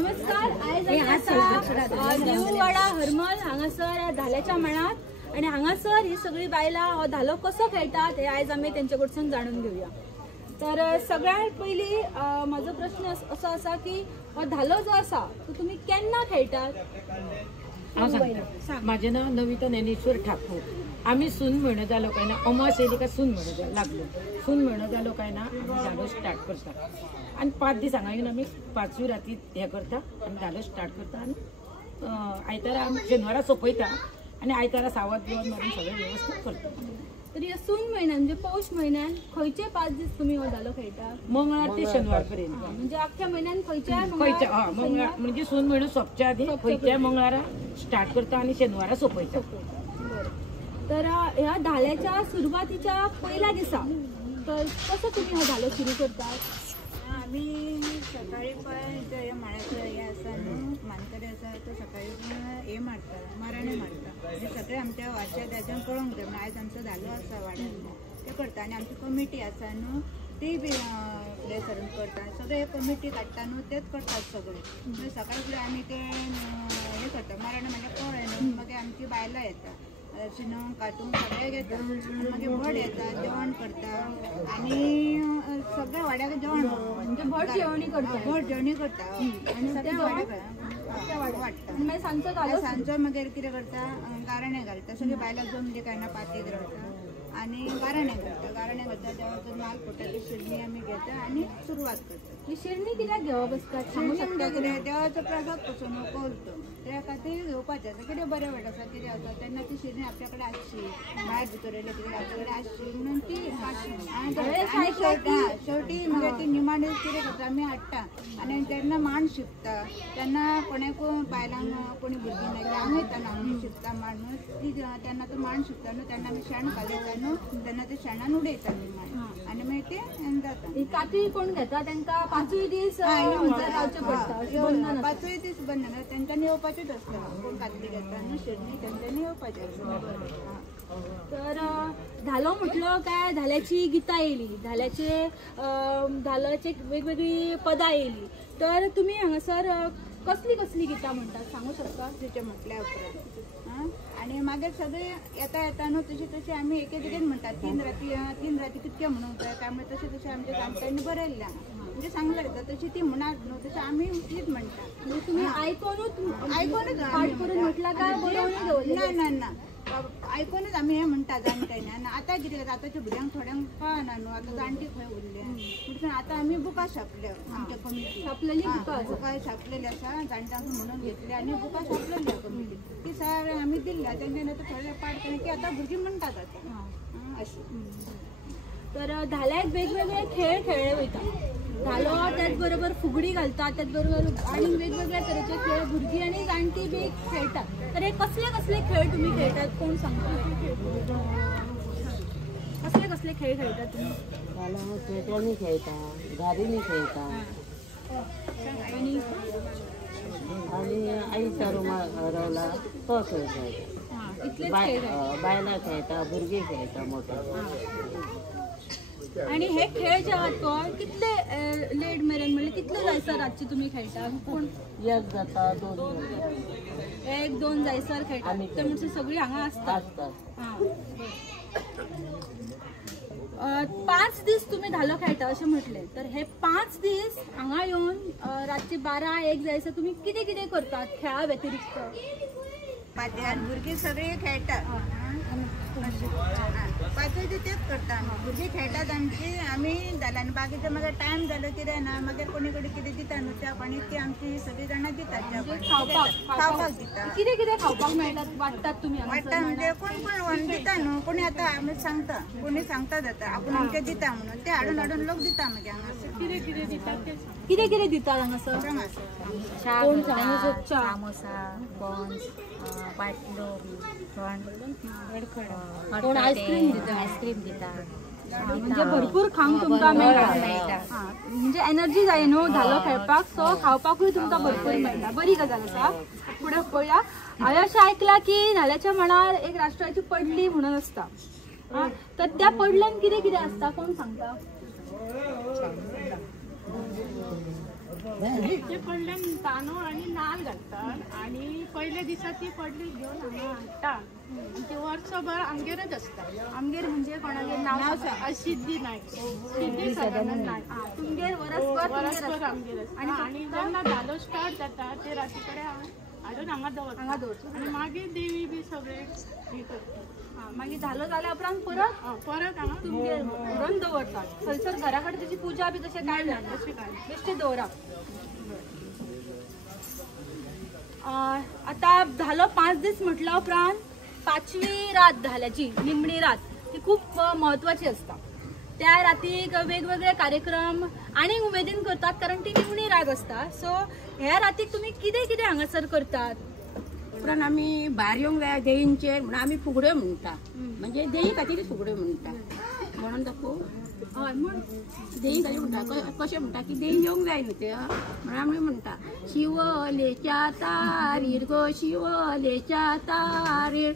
नमस्कार. आयज देऊळवाडा हरमल हांगासर धाल्याच्या मळात आणि हांगासर ही सगळी बायलां हो धालो कसो खेळटात हे आयज आमी तेंचे कडसून जाणून घेवया. तर सगळ्यात पयली माझो प्रश्न असो आसा की हो धालो जो आसा तो तुमी केन्ना खेळटात? हांव सांगता. माझे नाव नविता ज्ञानेश्वर ठाकूर. आम्ही सून म्हयनो जालो काय ना, अमास येयली काय सून म्हयनो लागलो. सून म्हयनो जालो काय ना आमी धालो स्टार्ट करता आणि 5 दीस हांगा येवन आमी 5वी राती हे करता आमी धालो स्टार्ट करता आणि आयतारा आमी शेनवारा सोंपयता आणि आयतारा सावत बिवत मारून सगळें वेवस्थीत करता. तर ह्या सून म्हयन्यान म्हणजे पौष म्हयन्यान खंयचे 5 दीस तुम्ही हो धालो खेळटा? मंगळार ते शेनवार पर्यंत. म्हणजे अख्ख्या म्हयन्यान खंयच्या मंगळार म्हणजे सून म्हयनो सोंपच्या आदी खंयच्या मंगळारा स्टार्ट करता आणि शेनवारा सोंपयता. तर ह्या धाल्याच्या सुरुवातीच्या पहिल्या दिसा तर कसं तुम्ही हा धालो सुरू करता? आम्ही सकाळी पण हे माळ्याचं हे आसा न्हू मानकडे आसा तो सकाळी हे मारता माराणे मारता म्हणजे सगळे आमच्या वाड्याच्या त्याच्यान कळोंक जाय. आयज आमचो धालो आसा वाड्यान ते करता आणि आमची कमिटी आसा न्हू ती बी हे करून करता. सगळे कमिटी काडटा न्हू तेच करतात सगळे. म्हणजे सकाळी फुडें आमी ते हे करता माराणे म्हणजे कळ्ळें न्हू मागीर आमची बायलां येता शिनूंक काटूंक सगळे घेता मागीर भट येता जेवण करता आणि सगळ्या वाड्याक जेवण म्हणजे भट जेवणी करता. भट जेवणी करता आणि सगळ्या वाड्याक वाडटा. मागीर सांजचो धालो सांजचो मागीर कितें करता गाराणें घालता. सगळी बायलां जमली काय ना पातीक रावता आणि गाराणें घालता देवाचो नाल फोटाची शिरणी आमी घेता आणि सुरवात करता. ही शिरणी कित्याक घेवप आसता? कितें देवाचो प्रसाद पसून करतो त्या खातीर घेवपाचें आसा. कितें बरें वायट आसा कितें आसा तेन्ना ती शिरणी आपल्या कडेन आसची भायर भितर येयले कितें आपल्या कडेन आसची म्हणून ती शेवटी मागीर ती निमाणे कितें करता आमी हाडटा आनी जेन्ना मांड शिकता तेन्ना कोणाकूय बायलांक कोणी भुरगीं नायली आमी येता आमी शिकता मांड ती तेन्ना तो मांड शिकता न्हू तेन्ना आमी शेण घालयता न्हू तेन्ना ते शेणान उडयता निमाण आणि मागीर ते जाता. ही काती कोण घेता तांकां 5 दीस रावचें पडटा. 5 दीस बंद तेंच्यांनी येवपाचेच आसता. कोण कातली घेता न्हू शिरणी तेंच्यांनी येवपाचें आसता. तर धालो म्हटलो काय धाल्याची गितां येयली धाल्याचे वेगवेगळी पदां येयली. तर तुमी हांगासर कसली कसली गितां म्हणटात सांगू शकता? तिचे म्हटल्या उपरांत आणि मागीर सगळे येता न्हू तशी आमी एकेच म्हणटात. 3 राती कितके म्हणूंक जाय काय म्हणजे तशें आमच्या जाणट्यांनी बरयल्लें म्हणजे सांगलें जाता तशी ती म्हणत न्हू तशें आमी तीच म्हणटा. म्हणजे तुमी आयकोनूच पाठ करून म्हटला काय बरोवन ना आयकोनूच आमी हें म्हणटा जाणट्यांनी. आनी आतां कितें जाता आतांच्या भुरग्यांक थोड्यांक कळना न्हू आतां जाणटी खंय उरल्या म्हणून आतां आमी बुकां छापल्या आमच्या कमिटी छापलेली बुकां छापलेली आसा जाणट्यांक म्हणून घेतली आनी बुकां छापलेली कमिटी ती सगळें आमी दिल्ल्या तेंच्यानी आतां थोडे पाठ केले की आतां भुरगीं म्हणटात आतां अशें. तर धाल्याक वेगवेगळे खेळ खेळले वयता. धालो त्याच बरोबर फुगडी घालतात त्याच बरोबर आणि वेगवेगळ्या तरेचे खेळ भुरगीं आनी जाणटी बी खेळटात. तर हे कसले कसले खेळ तुम्ही खेळटात कोण सांगता? कसले कसले खेळ खेळटात तुम्ही? धालो पेट्यांनी खेळटा घारींनी खेळटा आणि आईचा रुमाल रवला तो खेळ खेळटा. इतलेच बायलां खेळटा भुरगीं खेळटा मोठे. आणि हे खेळ जे आहात पळय कितले लेट मेरेन म्हणजे कितले जायसर रातची तुम्ही खेळटा? कोण 1 जाता 2 जाता 1-2 जायसर खेळटा ते म्हणजे सगळी हांगा आसतात. 5 दीस तुम्ही धालो खेळटा अशें म्हटले. तर हे 5 दीस हांगा येवन रातची 12-1 जायसर तुम्ही कितें कितें करतात खेळा व्यतिरिक्त? पाद्यार भुरगीं सगळीं खेळटात 5 दीस तेच करता आमी. भुरगीं खेळटात आमची आमी जाल्यार आनी बाकीचो मागीर टायम जालो कितें ना मागीर कोणी कडेन कितें दिता न्हू च्या पाणी ती आमची सगळीं जाणां दितात च्या पाणी खावपाक दिता. कितें कितें खावपाक मेळटात वाडटात तुमी? वाडटा म्हणजे कोण दिता न्हू कोणी आतां आमी सांगता कोणी सांगता जाता आपूण आमचे दिता म्हणून ते हाडून हाडून लोक दिता मागीर हांगासर. कितें कितें दितात हांगासर? सामोसा बन्स पाटलो कोण आईस्क्रीम दिता. म्हणजे भरपूर खावंक तुमकां मेळटा. म्हणजे एनर्जी जाय न्हू धालो खेळपाक सो खावपाकूय तुमकां भरपूर मेळटा. बरी गजाल आसा. फुडें पळोवया. हांवें अशें आयकलां की धाल्याच्या मळार एक राष्ट्राची पडली म्हणून आसता. तर त्या पडल्यान कितें कितें आसता कोण सांगता? ते पडल्यान तांदूळ आणि नाल घालतात आणि पहिल्या दिसा ती पडली घेऊन हांगा हाडटात आणि ते वर्सभर आमगेरच असता. आमगेर म्हणजे कोणागे नाव सिद्धी नायक, सिद्धी सदानंद नायक तुमगेर वरसभर आमगेर असता. आणि जेन्ना धालो स्टार्ट जाता ते राती कडेन हाडून हांगा दवरता आणि मागीर देवी बी सगळे हे करता. मागीर धालो जाल्या उपरांत परत हांगा तुमगेर व्हरून दवरतात. थंयसर घरा कडेन त्याची पुजा बी तशें कांय ना, तशें कांय बेश्टे दवरप. आता धालो 5 दीस म्हटल्या उपरांत 5वी रात धाल्याची निमणी रात ती खूप महत्वाची असता. त्या रातीक वेगवेगळे कार्यक्रम आणि उमेदीन करतात कारण ती निमणी रात असता. सो ह्या रातीक तुम्ही कितें कितें हांगासर करतात? उपरांत आमी भायर येवंक जाय देईंचेर म्हणून आमी फुगड्यो म्हणटा. म्हणजे देई खातीर फुगड्यो म्हणटा म्हणून दाखो. हय म्हण देई खातीर म्हणटा. कशें म्हणटा की देई येवंक जाय न्हू ते म्हणून आमी म्हणटा शिवलेच्या तारीर गो शिवलेच्या तारीर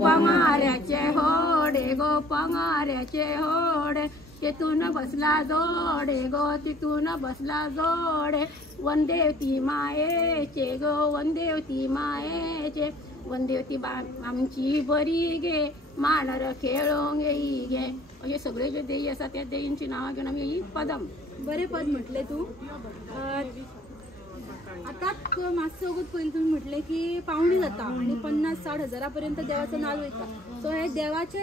पंगाऱ्याचे होडे गो पंगाऱ्याचे होडे तिथून बसला जोडे गो तिथून बसला जोडे वंदेवती मायेचे गो वंदेवती मायेचे वंदेवती आमची बरी गे मांडर खेळोंक येई गे. अशे सगळे जे देई आसा त्या देईंची नांवां घेवन आमी ही पदम. बरे पद म्हटले तू. आता मातसो वगत पयलीं तुम्ही म्हटले की पावणी जाता आणि 50-60 हजारापर्यंत देवाचो नाल वयता. सो हे देवाचे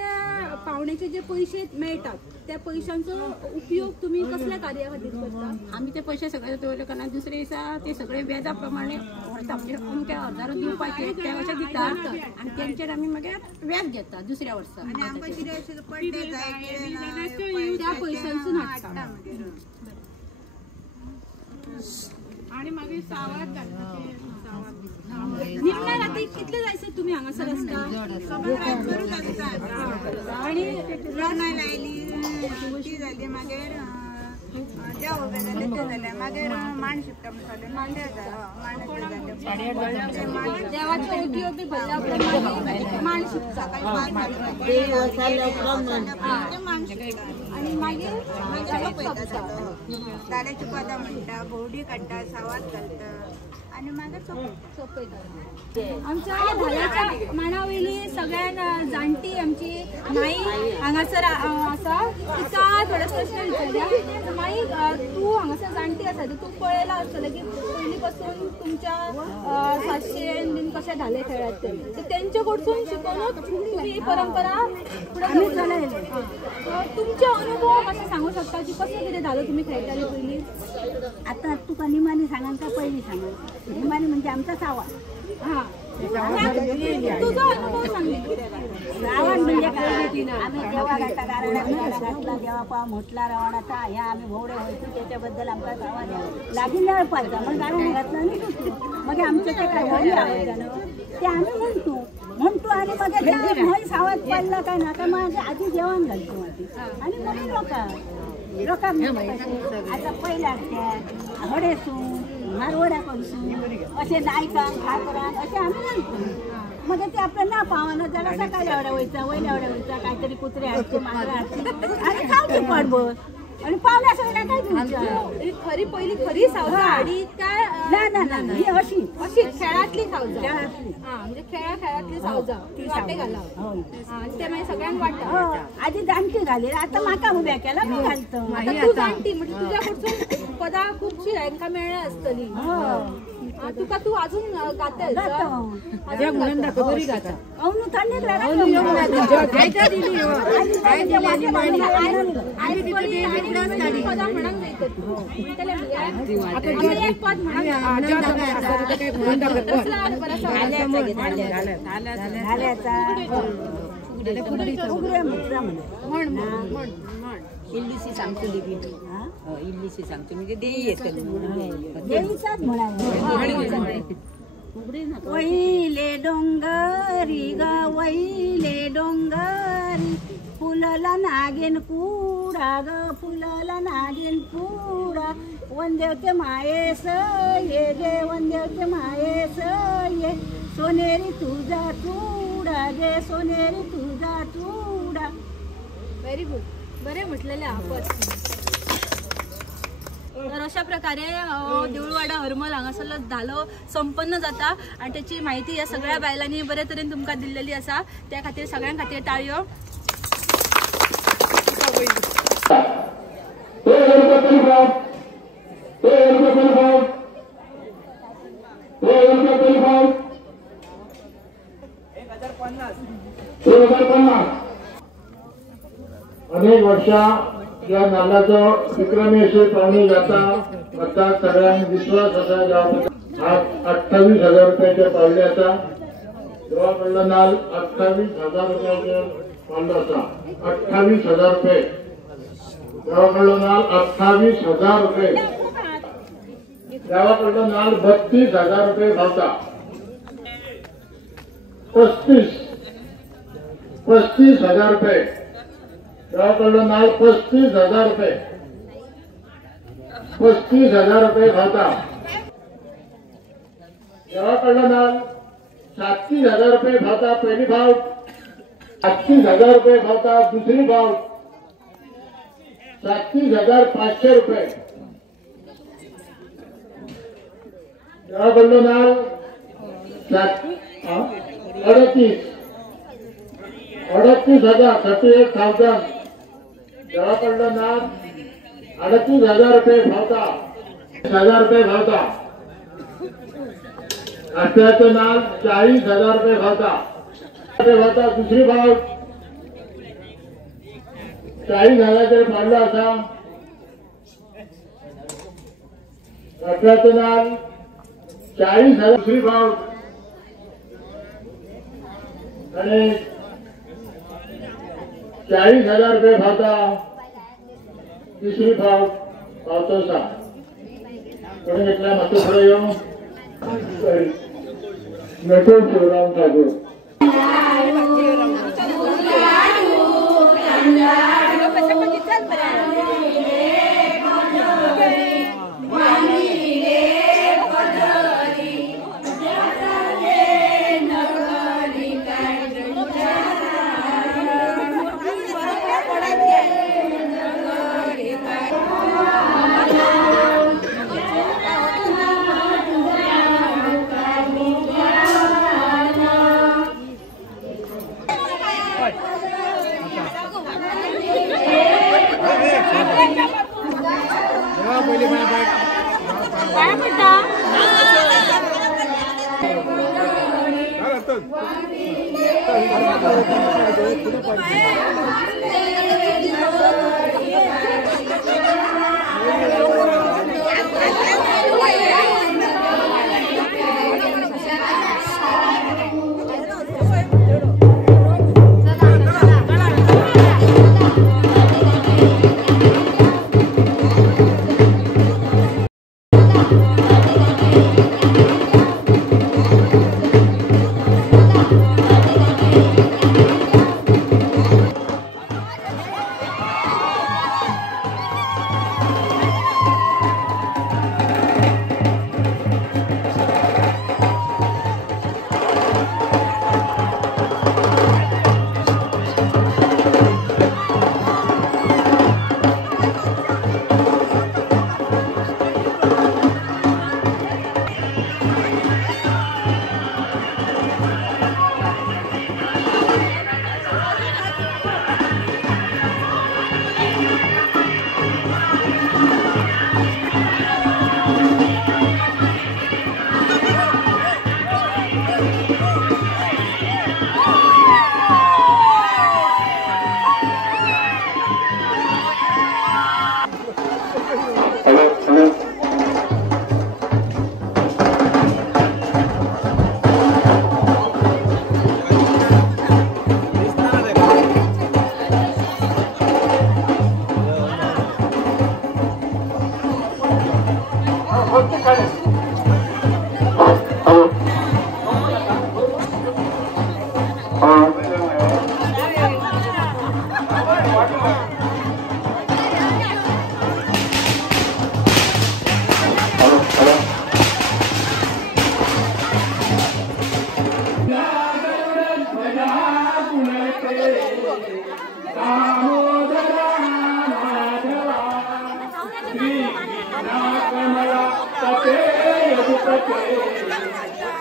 पावण्याचे जे पैसे मेळटात त्या पैशांचो उपयोग तुम्ही कसल्या कार्या खातीर करता? आमी ते पैसे सगळे दवरले कारण दुसरे दिसा ते सगळे वेदा प्रमाणे व्हरता. म्हणजे अमक्या हजारो दिवपाचे ते अशें दिता आनी तेंचेर आमी मागीर व्याज घेता दुसऱ्या वर्सा. आणि आमकां कितें अशें पड्डे जाय त्या पैशांचो हाडटा. आणि मागीर सावार घालता ते निमण्या राती कितले जायचे तुम्ही हांगासर असता? आणि लग्नां लायली ती जाली मागीर देव उबे जाले ते जाले मागीर मांड शिपता म्हणून मांडे जाले देवाचे उपयोग बी भरल्या उपरांत मांड शिपता आणि मागीर दाल्याची पदां म्हणटा भोवडी काडटा सावात घालता आणि मागीर सोपयता. आमच्या धाल्याच्या मांडा वयली सगळ्यान जाणटी आमची नाई हांगासर आसा. तिका थोडे प्रश्न विचारया. माई तू हांगासर जाणटी आसा तू पळयला आसतलें की पयलीं पासून तुमच्या सासयेन बीन कशे धाले खेळात ते तेंचे कडसून शिकूनच तुम्ही ही परंपरा फुडें चलयली. तुमचे अनुभव मातशे सांगूं शकता की कसले कितें धालो तुम्ही खेळटाले पयलीं? आता तुका निमाणी सांगाल का पहिली सांगाल? निमाणी म्हणजे आमचा सावा. हां तुझा अनुभव सांग. रावण म्हणजे काय? आम्ही देवा घालता घातला देवा पा म्हटला रावणाचा ह्या आम्ही भोवडे व्हायचो त्याच्याबद्दल आमचा सावा द्यावा लागीन पाहिजे. मग गाणं घातलं नाही मग आमचं ते काय होळी आवडतं ते आम्ही म्हणतो आणि मग म्हण सावात पडला काय ना का मग आधी जेवण घालतो माझी आणि मग लोक आता पहिल्या हडेसून मारवड्या करसून असे नायकांक ठाकरांक असे आम्ही म्हणतो. मग ते आपलं ना पावानं जरा सकाळी एवढ्या व्हायचा वयल्या एवढ्या व्हायचा काहीतरी कुत्रे हाडचे मांजर हाडचे आणि खावचे पडभर आणि पावल्या सगळ्या काय तुमच्या खरी पहिली खरी सावजा हाडी काय? ना ही अशी खेळातली सावजा. म्हणजे खेळातली सावजा वाटे घाला आणि ते मागीर सगळ्यांक वाटा. आधी जाणटी घाली आता म्हाका उभ्या केला मी घालतो. तू जाणटी म्हणजे तुझ्या कडसून पदां खुबशी हांकां मेळ्ळ्या आसतली. तुका तू अजून गातेल बरी गाता. अवनू थंडीक पदां म्हणून एक पद इल्लीशी सांगतो इल्लीशी सांगतो म्हणजे देई येतली वहिले डोंगरी ग वहिले डोंगरी फुलला नागेन कुडा ग फुलला नागेन कुडा वंदेवते मायेस ये गे वंदेवते मायेस ये सोनेरी तुझा चुडा गे सोनेरी तुझा चुडा. Very good. बरे म्हटलेले आपण. तर अशा प्रकारे देऊळवाडा हरमल हांगासरलो धालो संपन्न जाता आणि त्याची माहिती या सगळ्या बायलांनी बरे तरेन तुमकां दिल्लेली आसा. त्या खातीर सगळ्यां खातीर ताळयो. अनेक वर्षा या नाल्याचं विक्रमी अशी पावणी जाता आता सगळ्यांक विश्वास असा आज 28,000 रुपयाचे पावले आसा. देवा कडलो नाल 28,000 रुपयाचे पावलो आसा. 28,000 रुपये देवा कडलो नाल 28,000 रुपये. देवा कडलो नाल 32,000 रुपये घालता. 35,000 रुपये देवा कडलो नाल 35,000 रुपये. 35,000 रुपये घालता. देवा कडलो नाल 37,000 रुपये घालता. पहिली भाव 37,000 रुपये घालता. दुसरी भाव 37,500 रुपये. देवा कडलो नाल 38,000 38,000 देवा कडलो नाल 38,000 रुपये घालता. 1000 रुपये घालता. आठव्याचं नाल 40,000 रुपये घालता. दुसरी भाव 40,000 पाडलो असा. आठव्याचं नाल 40,000 दुसरी भाव आणि 40,000 रुपये घालता. तिसरी भाव पावतो सा कोणी घेतला मत पुढे येऊ. नटू शिवराम ठाकूर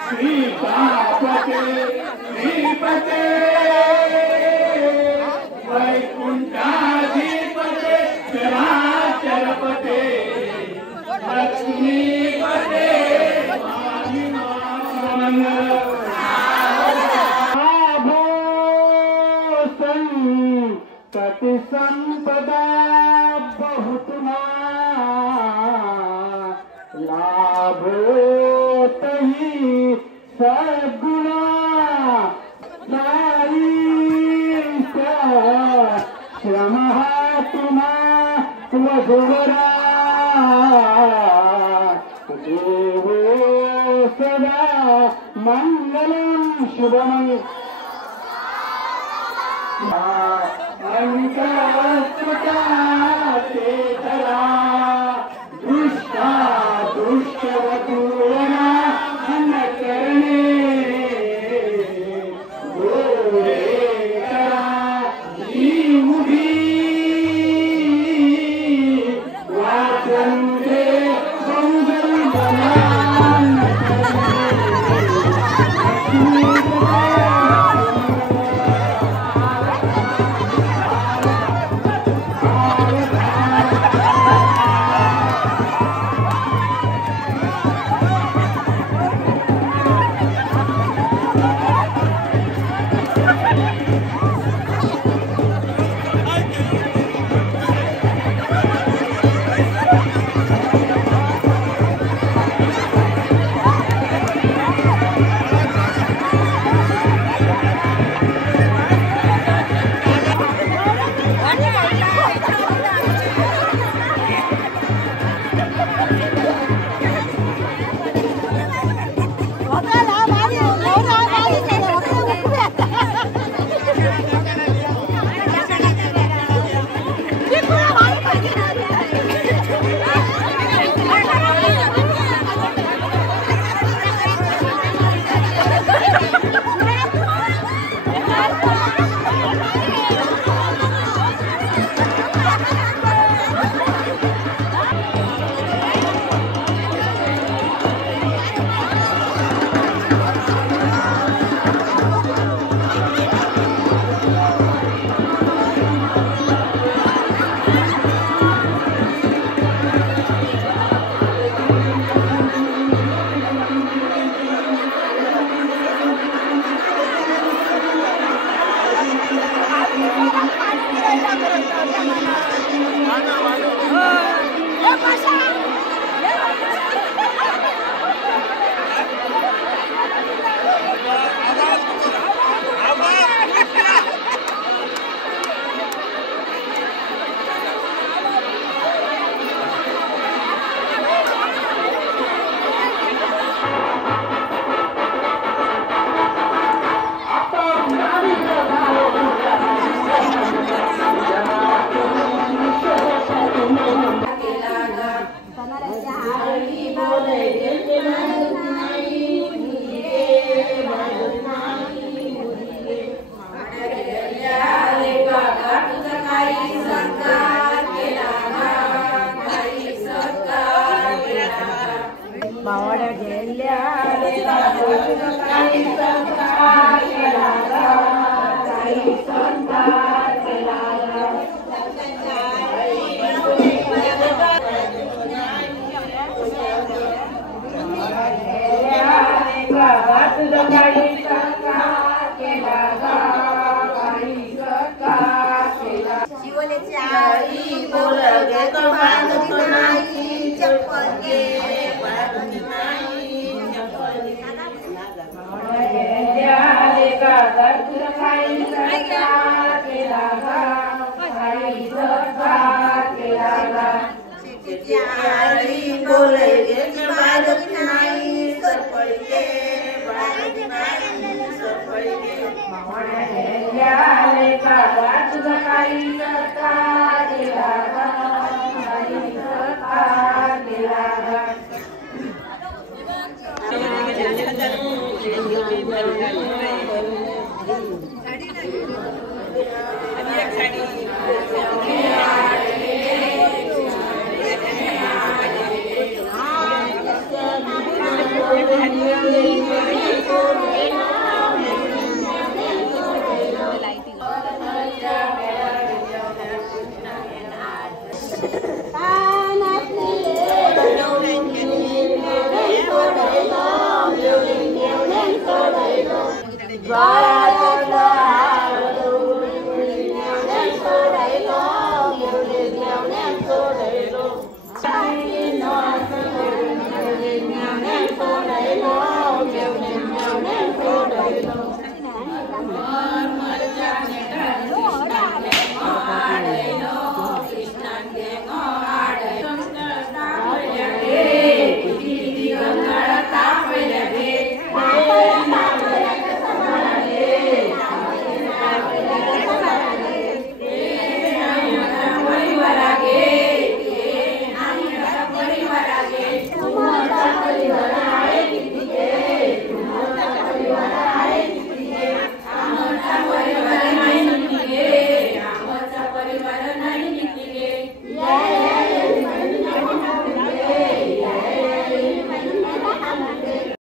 श्रीपते श्रीपते वैकुंठाधिपते चराचरपते लक्ष्मीपते संपति संपदा बहुतमा लाभो तही सद्गुणा श्रम तुम्हा वधुवरा देवो सदा मंगलम शुभमंगल अंकस्फुटाते धरा दुष्टा दुष्टवधूना हन करणे गोरे करा ही मुभी वाचंद्रे मंगल बलान